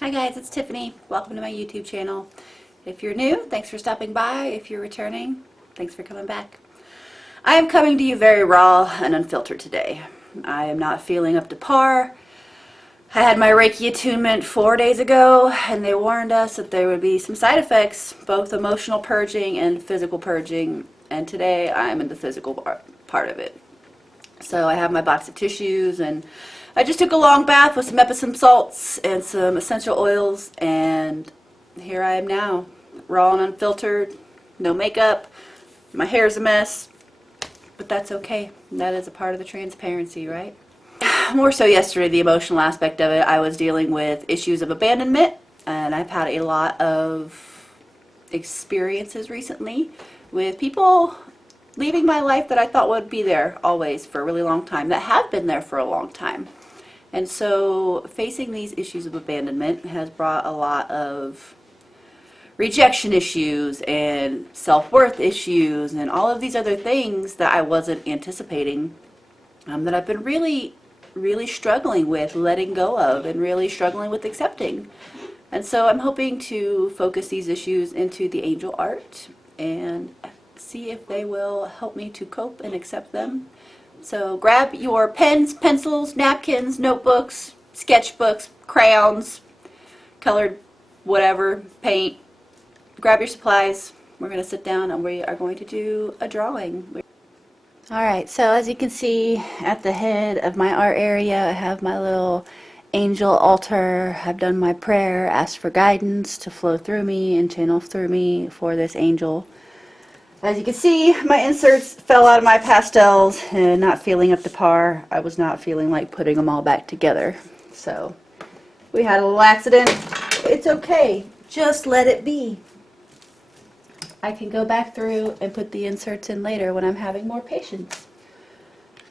Hi guys, it's Tiffany. Welcome to my YouTube channel. If you're new, thanks for stopping by. If you're returning, thanks for coming back. I am coming to you very raw and unfiltered today. I am not feeling up to par. I had my Reiki attunement 4 days ago, and they warned us that there would be some side effects, both emotional purging and physical purging, and today I'm in the physical part of it. So I have my box of tissues, and I just took a long bath with some Epsom salts and some essential oils, and here I am now, raw and unfiltered, no makeup. My hair's a mess, but that's okay. That is a part of the transparency, right? More so yesterday, the emotional aspect of it. I was dealing with issues of abandonment, and I've had a lot of experiences recently with people leaving my life that I thought would be there always for a really long time, that have been there for a long time. And so facing these issues of abandonment has brought a lot of rejection issues and self-worth issues and all of these other things that I wasn't anticipating, that I've been really struggling with letting go of and really struggling with accepting. And so I'm hoping to focus these issues into the angel art and see if they will help me to cope and accept them. So grab your pens, pencils, napkins, notebooks, sketchbooks, crayons, colored whatever, paint. Grab your supplies. We're going to sit down and we are going to do a drawing. Alright, so as you can see at the head of my art area, I have my little angel altar. I've done my prayer, asked for guidance to flow through me and channel through me for this angel. As you can see, my inserts fell out of my pastels and not feeling up to par. I was not feeling like putting them all back together. So we had a little accident. It's okay. Just let it be. I can go back through and put the inserts in later when I'm having more patience.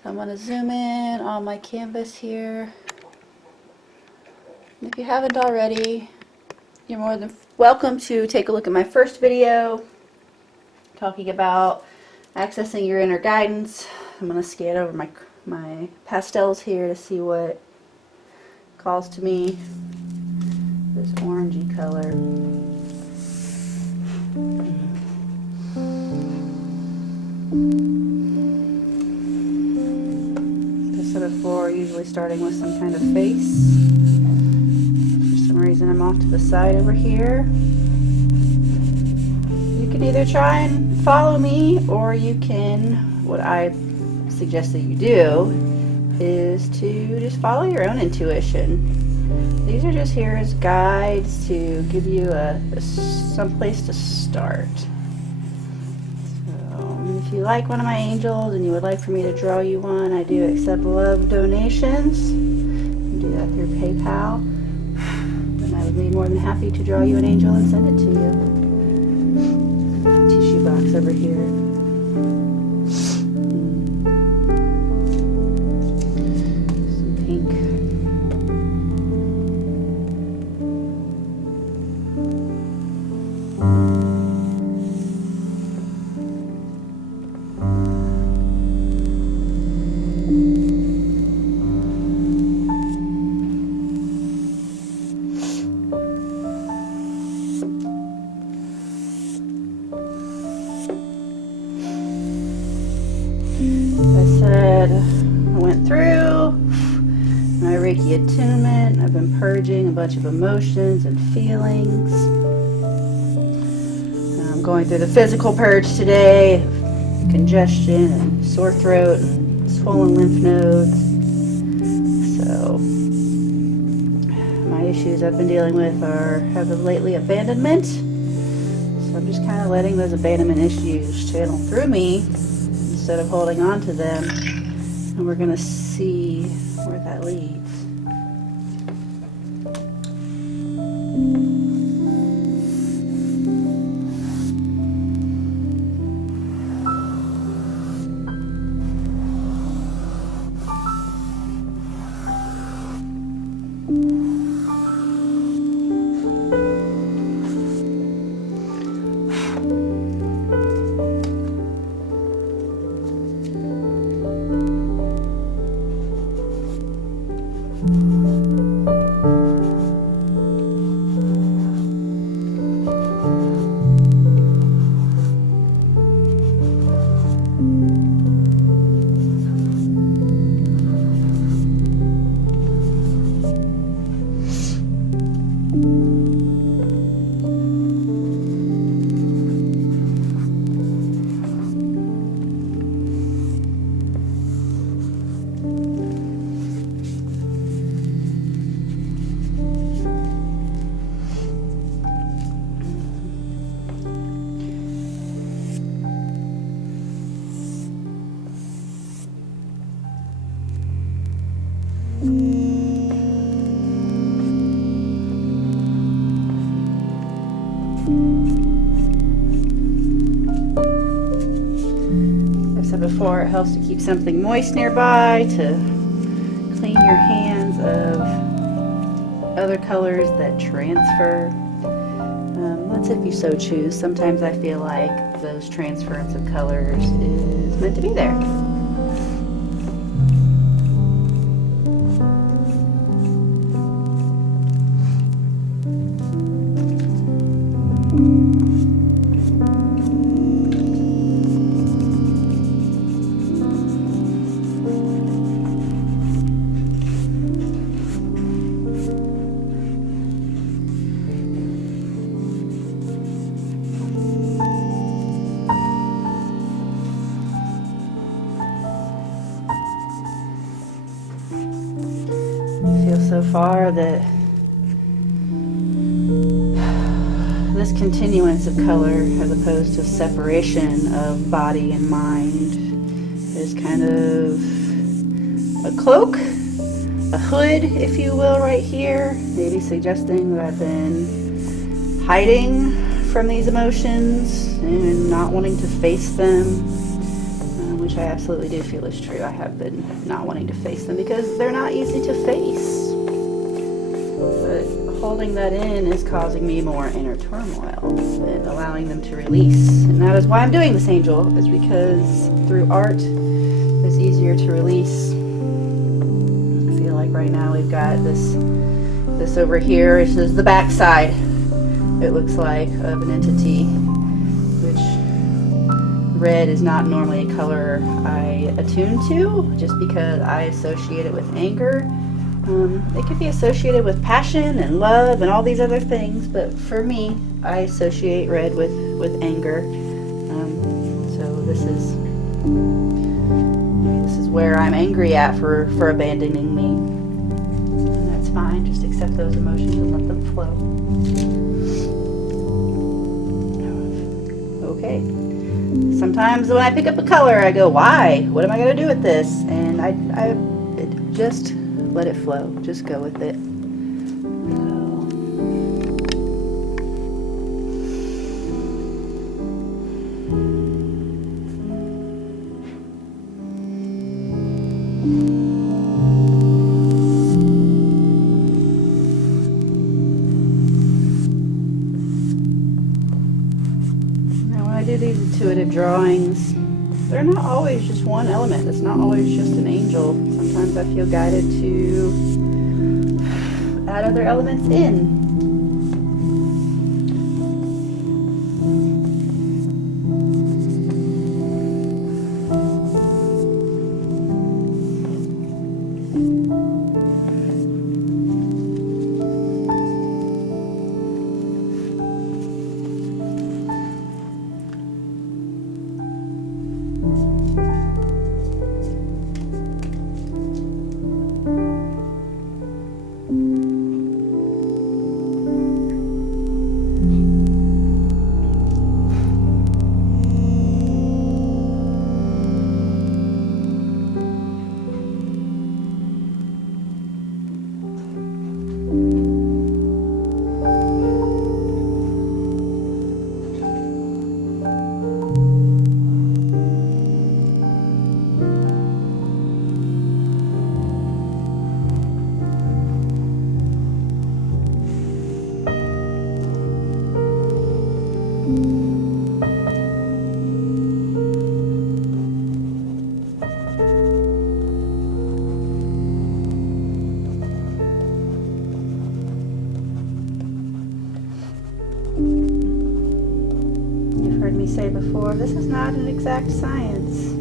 I'm going to zoom in on my canvas here. If you haven't already, you're more than welcome to take a look at my first video talking about accessing your inner guidance. I'm going to scan over my pastels here to see what calls to me. This orangey color. As I said before, usually starting with some kind of face. For some reason I'm off to the side over here. You can either try and follow me, or you can, what I suggest that you do, is to just follow your own intuition. These are just here as guides to give you some place to start. So, if you like one of my angels and you would like for me to draw you one, I do accept love donations. You can do that through PayPal. And I would be more than happy to draw you an angel and send it to you. Tissue box over here. Some pink. I went through my Reiki attunement. I've been purging a bunch of emotions and feelings. I'm going through the physical purge today, congestion and sore throat and swollen lymph nodes. So my issues I've been dealing with have lately abandonment. So I'm just kind of letting those abandonment issues channel through me instead of holding on to them. And we're going to see where that leads. before, it helps to keep something moist nearby to clean your hands of other colors that transfer. That's if you so choose. Sometimes I feel like those transference of colors is meant to be there. So far that this continuance of color as opposed to separation of body and mind is kind of a cloak, a hood, if you will, right here, maybe suggesting that I've been hiding from these emotions and not wanting to face them, which I absolutely do feel is true. I have been not wanting to face them because they're not easy to face. But holding that in is causing me more inner turmoil than allowing them to release. And that is why I'm doing this, Angel, is because through art, it's easier to release. I feel like right now we've got this over here. This is the backside, it looks like, of an entity, which red is not normally a color I attune to, just because I associate it with anger. It could be associated with passion and love and all these other things, but for me, I associate red with anger. So this is where I'm angry at for abandoning me. And that's fine. Just accept those emotions and let them flow. Okay. Sometimes when I pick up a color, I go, why? What am I going to do with this? And I just let it flow. Just go with it. Now when I do these intuitive drawings, they're not always just one element. It's not always just an angel. Sometimes I feel guided to add other elements in. Say before, this is not an exact science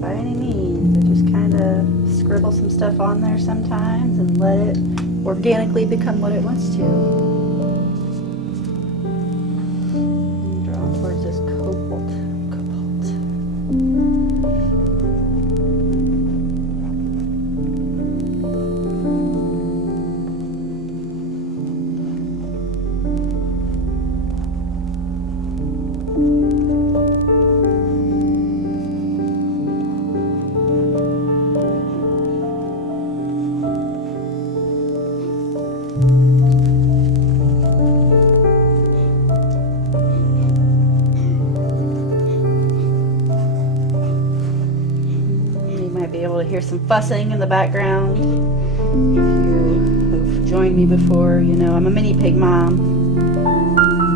by any means. I just kind of scribble some stuff on there sometimes and let it organically become what it wants to. Draw towards this cobalt. some fussing in the background. If you have joined me before, you know I'm a mini pig mom.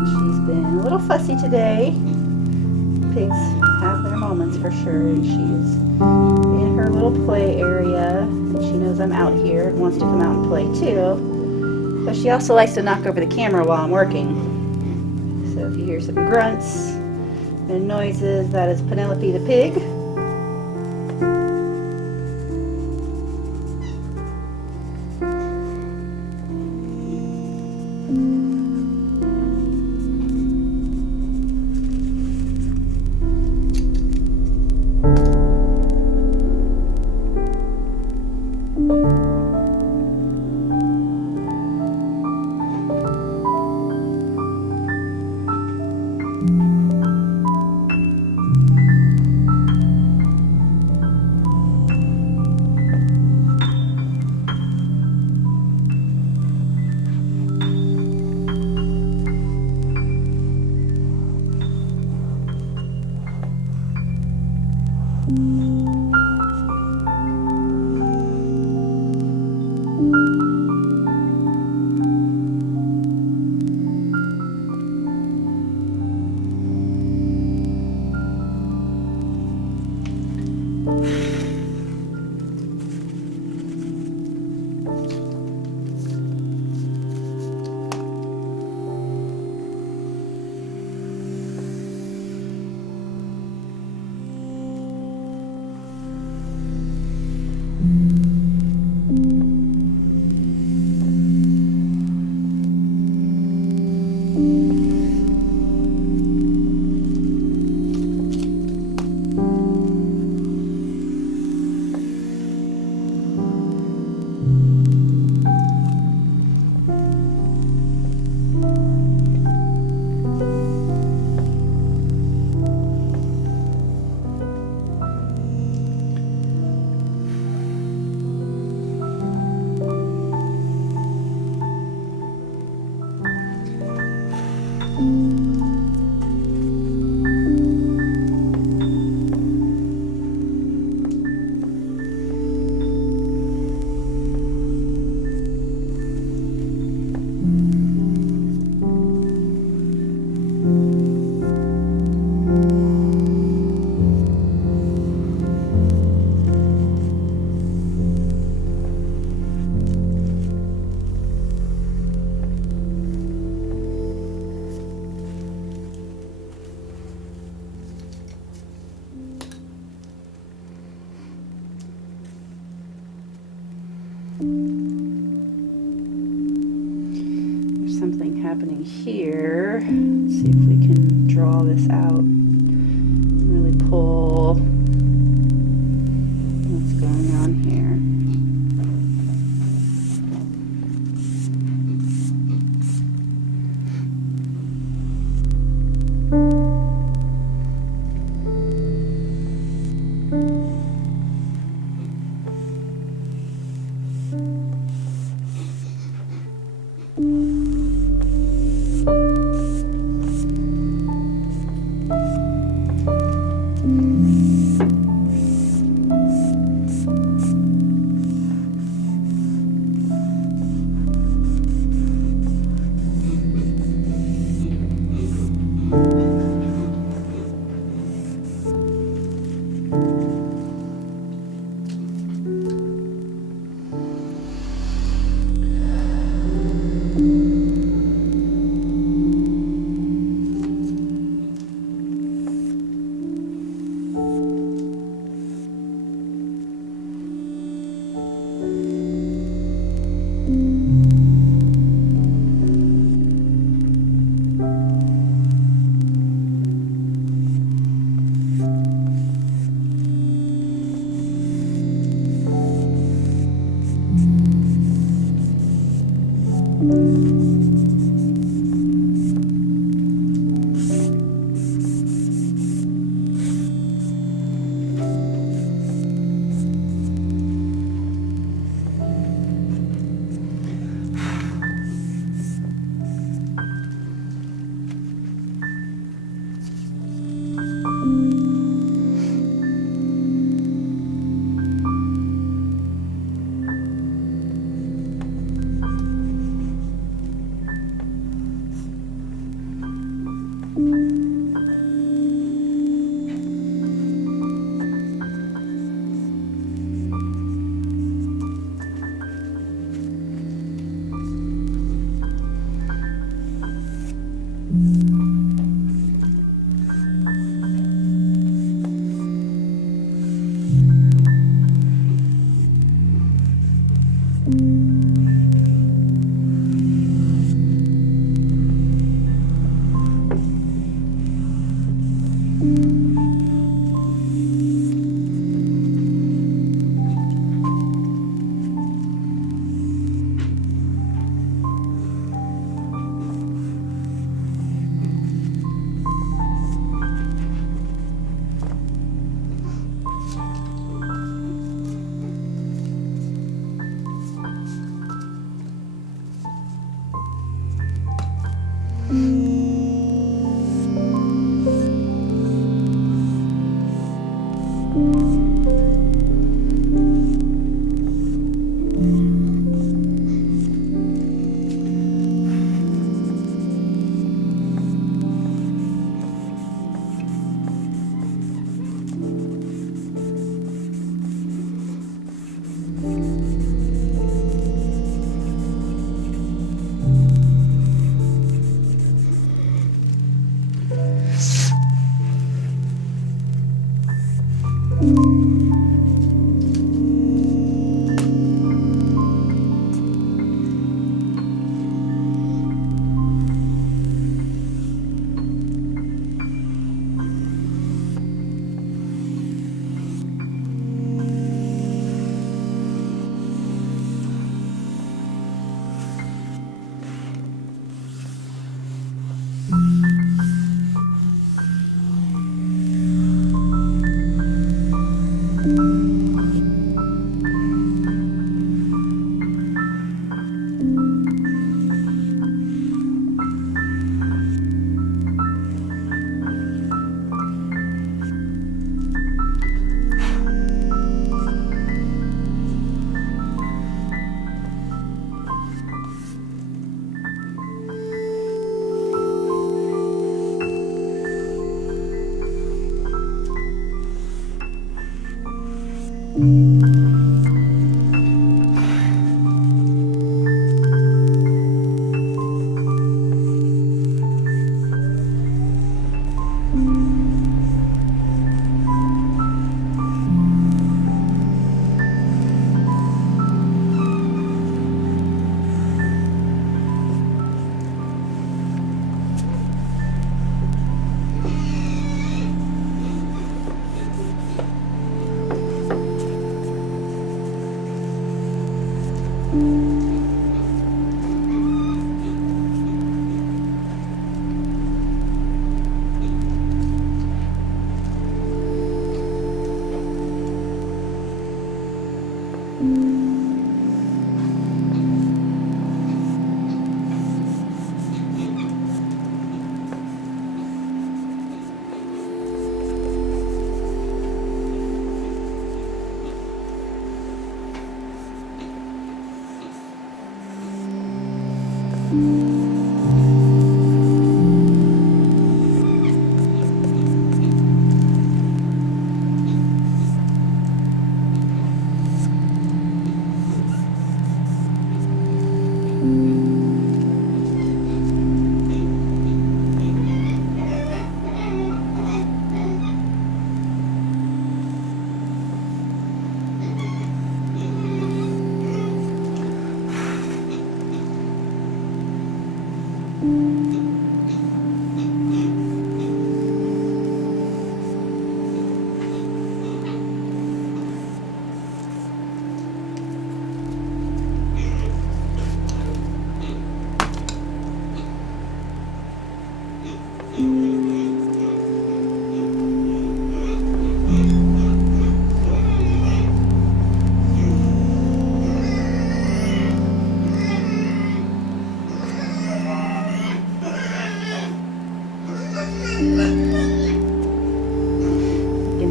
She's been a little fussy today. Pigs have their moments for sure, and she's in her little play area. She knows I'm out here and wants to come out and play too. But she also likes to knock over the camera while I'm working. So if you hear some grunts and noises, that is Penelope the pig. There's something happening here. Let's see if we can draw this out and really pull what's going on here.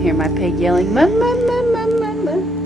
Hear my pig yelling, "Mum, mum, mum, mum, mum, mum."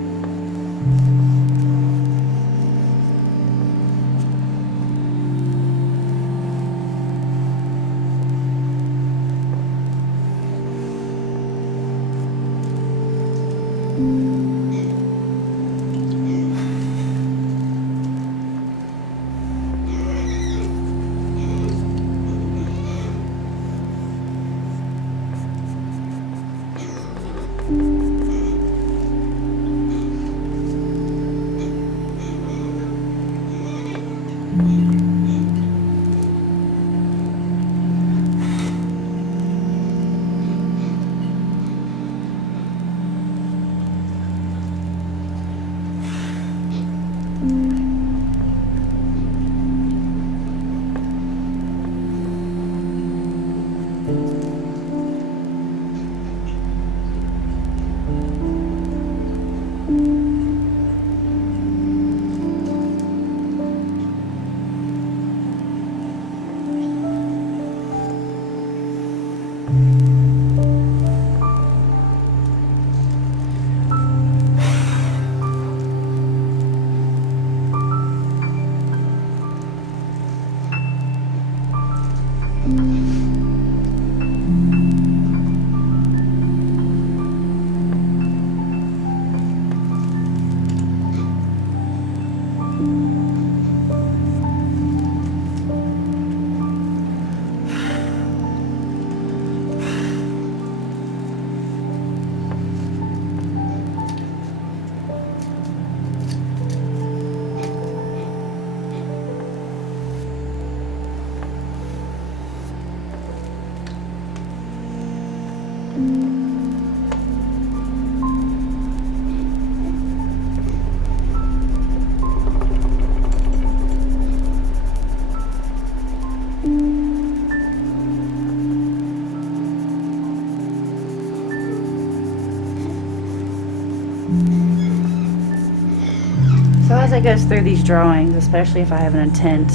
I go through these drawings, especially if I have an intent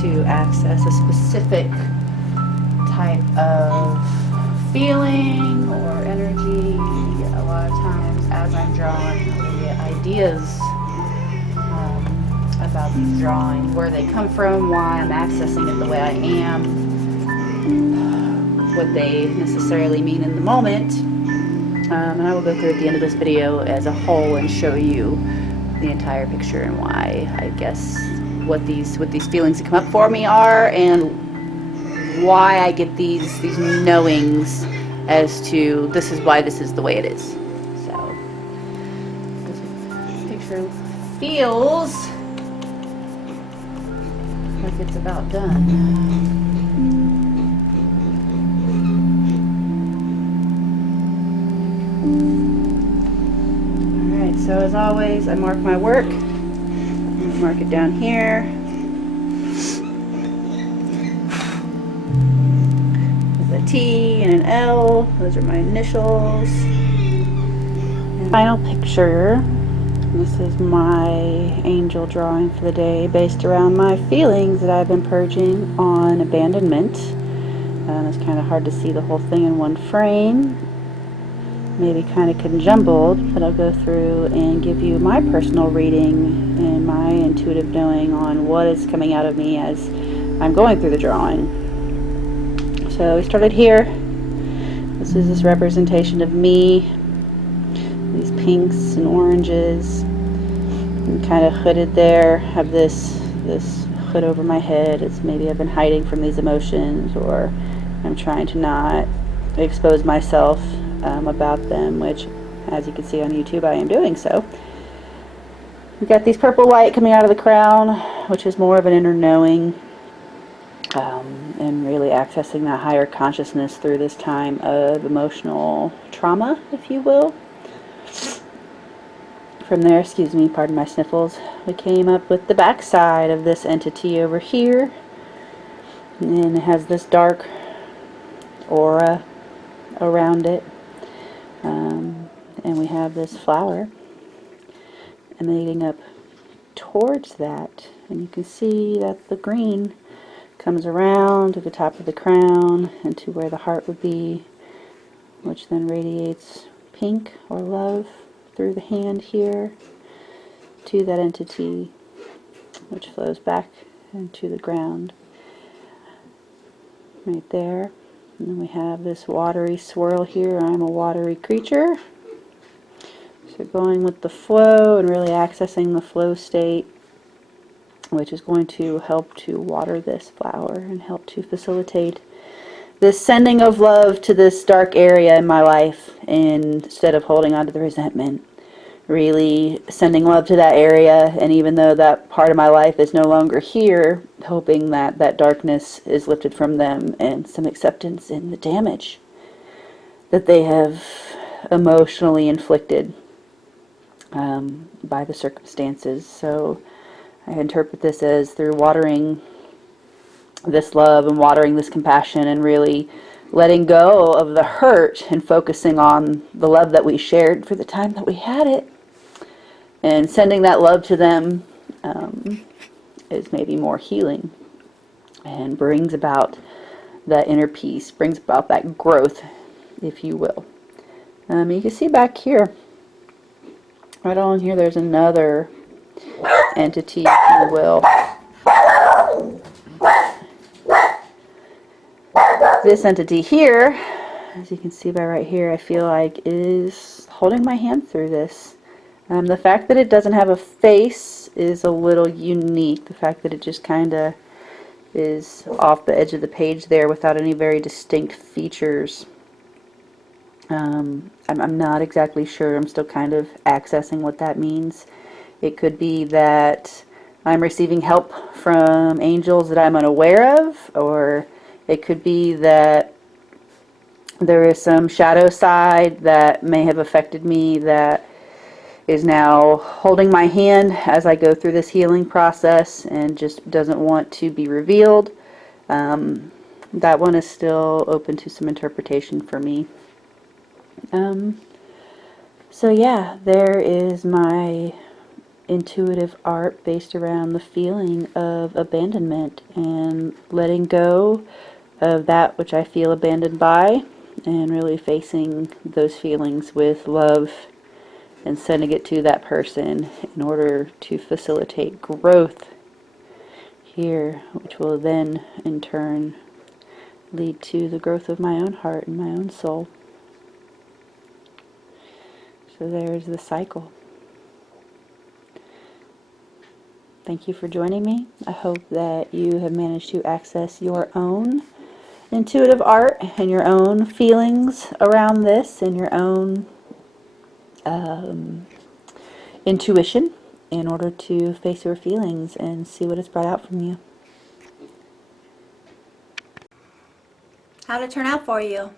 to access a specific type of feeling or energy, a lot of times as I'm drawing, I get ideas about these drawings, where they come from, why I'm accessing it the way I am, what they necessarily mean in the moment. And I will go through at the end of this video as a whole and show you the entire picture and why, I guess, what these feelings that come up for me are, and why I get these knowings as to this is why this is the way it is. So this picture feels like it's about done. Alright, so as always, I mark my work. Mark it down here. With a T and an L, those are my initials. And final picture. This is my angel drawing for the day, based around my feelings that I've been purging on abandonment. It's kind of hard to see the whole thing in one frame. Maybe kind of conjumbled, but I'll go through and give you my personal reading and my intuitive knowing on what is coming out of me as I'm going through the drawing. So we started here. This is this representation of me, these pinks and oranges, and kind of hooded there. Have this hood over my head. It's maybe I've been hiding from these emotions, or I'm trying to not expose myself about them, which, as you can see on YouTube, I am doing so. We've got these purple light coming out of the crown, which is more of an inner knowing, and really accessing that higher consciousness through this time of emotional trauma, if you will. From there, excuse me, pardon my sniffles, we came up with the back side of this entity over here, and then it has this dark aura around it. And we have this flower emanating up towards that, and you can see that the green comes around to the top of the crown and to where the heart would be, which then radiates pink or love through the hand here to that entity, which flows back into the ground right there. And then we have this watery swirl here. I'm a watery creature. So going with the flow and really accessing the flow state, which is going to help to water this flower and help to facilitate this sending of love to this dark area in my life, instead of holding on to the resentment. Really sending love to that area, and even though that part of my life is no longer here, hoping that that darkness is lifted from them and some acceptance in the damage that they have emotionally inflicted by the circumstances. So I interpret this as through watering this love and watering this compassion and really letting go of the hurt and focusing on the love that we shared for the time that we had it, and sending that love to them is maybe more healing and brings about that inner peace, brings about that growth, if you will. You can see back here, right on here, there's another entity, if you will. This entity here, as you can see by right here, I feel like is holding my hand through this. The fact that it doesn't have a face is a little unique. The fact that it just kind of is off the edge of the page there without any very distinct features. I'm not exactly sure. I'm still kind of accessing what that means. It could be that I'm receiving help from angels that I'm unaware of, or it could be that there is some shadow side that may have affected me that is now holding my hand as I go through this healing process and just doesn't want to be revealed. That one is still open to some interpretation for me. So yeah, there is my intuitive art based around the feeling of abandonment and letting go of that which I feel abandoned by, and really facing those feelings with love and sending it to that person in order to facilitate growth here, which will then in turn lead to the growth of my own heart and my own soul. So there's the cycle. Thank you for joining me. I hope that you have managed to access your own intuitive art and your own feelings around this and your own intuition in order to face your feelings and see what it's brought out from you. How did it turn out for you?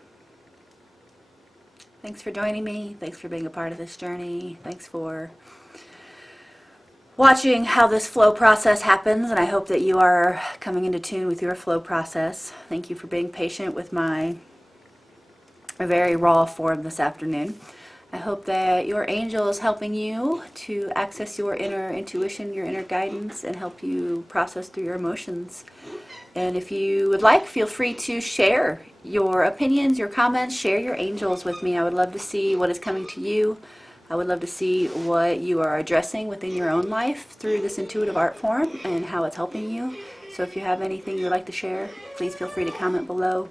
Thanks for joining me. Thanks for being a part of this journey. Thanks for watching how this flow process happens, and I hope that you are coming into tune with your flow process. Thank you for being patient with my very raw form this afternoon. I hope that your angel is helping you to access your inner intuition, your inner guidance, and help you process through your emotions. And if you would like, feel free to share your opinions, your comments, share your angels with me. I would love to see what is coming to you. I would love to see what you are addressing within your own life through this intuitive art form and how it's helping you. So if you have anything you would like to share, please feel free to comment below.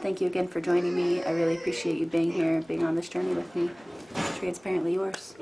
Thank you again for joining me. I really appreciate you being here and being on this journey with me. Transparently yours.